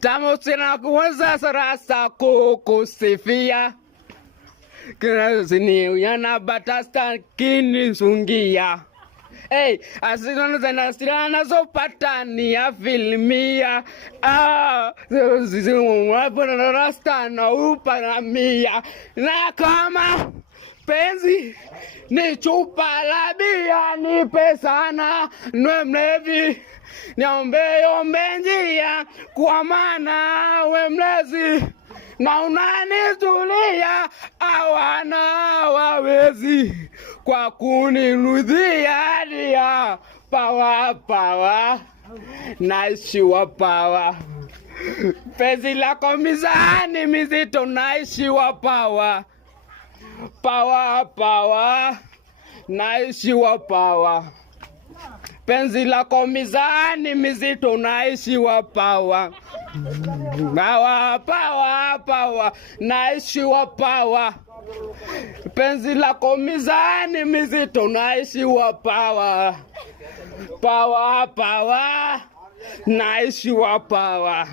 Tamu sina kuweza sarasa kukusifia. Kini uyana batasta kini sungia. Hey, asino zena sirana zopata ni ya filmia. Sisi mwapona rasta na uparamia. Na kama penzi ni chupa la bia, nipe sana nwe mlevi, niombe njia kwa maana we mlezi na unanitulia, hawana wawezi kwa kunirudhia dia. Pawa naishiwa pawa, penzi lako mizani mizito, naishiwa pawa naishiwa pawa, penzi lako mizani mizito, naishiwa pawa naishiwa pawa, penzi lako mizani mizito, naishiwa pawa naishiwa pawa.